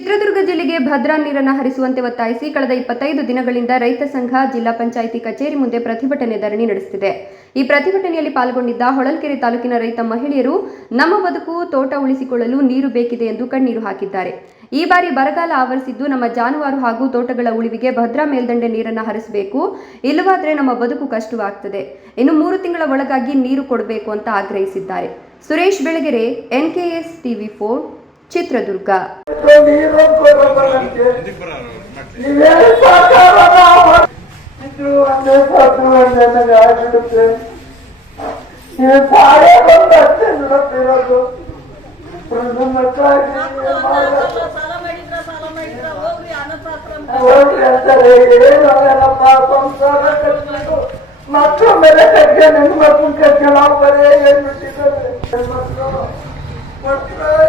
ಚಿತ್ರದುರ್ಗ ಜಿಲ್ಲೆಗೆ ಭದ್ರಾ ನೀರನ್ನು ಹರಿಸುವಂತೆ ಒತ್ತಾಯಿಸಿ ಕಳೆದ ಇಪ್ಪತ್ತೈದು ದಿನಗಳಿಂದ ರೈತ ಸಂಘ ಜಿಲ್ಲಾ ಪಂಚಾಯಿತಿ ಕಚೇರಿ ಮುಂದೆ ಪ್ರತಿಭಟನೆ ಧರಣಿ ನಡೆಸುತ್ತಿದೆ. ಈ ಪ್ರತಿಭಟನೆಯಲ್ಲಿ ಪಾಲ್ಗೊಂಡಿದ್ದ ಹೊಳಲ್ಕೆರೆ ತಾಲೂಕಿನ ರೈತ ಮಹಿಳೆಯರು, ನಮ್ಮ ಬದುಕು ತೋಟ ಉಳಿಸಿಕೊಳ್ಳಲು ನೀರು ಬೇಕಿದೆ ಎಂದು ಕಣ್ಣೀರು ಹಾಕಿದ್ದಾರೆ. ಈ ಬಾರಿ ಬರಗಾಲ ಆವರಿಸಿದ್ದು ನಮ್ಮ ಜಾನುವಾರು ಹಾಗೂ ತೋಟಗಳ ಉಳಿವಿಗೆ ಭದ್ರಾ ಮೇಲ್ದಂಡೆ ನೀರನ್ನು ಹರಿಸಬೇಕು. ಇಲ್ಲವಾದರೆ ನಮ್ಮ ಬದುಕು ಕಷ್ಟವಾಗ್ತದೆ. ಇನ್ನು ಮೂರು ತಿಂಗಳ ಒಳಗಾಗಿ ನೀರು ಕೊಡಬೇಕು ಅಂತ ಆಗ್ರಹಿಸಿದ್ದಾರೆ. Suresh Belagere NKS TV four Chitradurga ನೀರು ಕೊಡಬಲ್ಲಂತೆ ನೀವೇನು ಸರ್ಕಾರ ಇದ್ರು ಒಂದೇ ಸತ್ತು ಒಂದೇ ನನಗೆ ಆಗಿರುತ್ತೆ ನೀವು ಸಾರೇ ಬಂದು ಅಷ್ಟೇ ನೋಡ್ತಿರೋದು ಒಂದು ಮಕ್ಕಳಾಗಿ ಸಾಲ ಮಾಡಿದ್ರ ಸಾಲ ಮಾಡಿದ್ರ ಹೋಗ್ರಿ ಅನಪಾತ್ರ ಹೋಗ್ರಿ ಅಂತಾರೆ ಏನು ಏನಪ್ಪ ಸಂಸಾರ ಕಟ್ಬಿಟ್ಟು ಮಕ್ಕಳ ಮೇಲೆ ಕಟ್ಗೆ ನನ್ನ ಮಕ್ಕಳು ಕಟ್ಗೆ ನಾವು ಬರೇ ಏನ್ ಬಿಟ್ಟಿದ್ದಾರೆ ಮಕ್ಕಳು ಮಕ್ಕಳು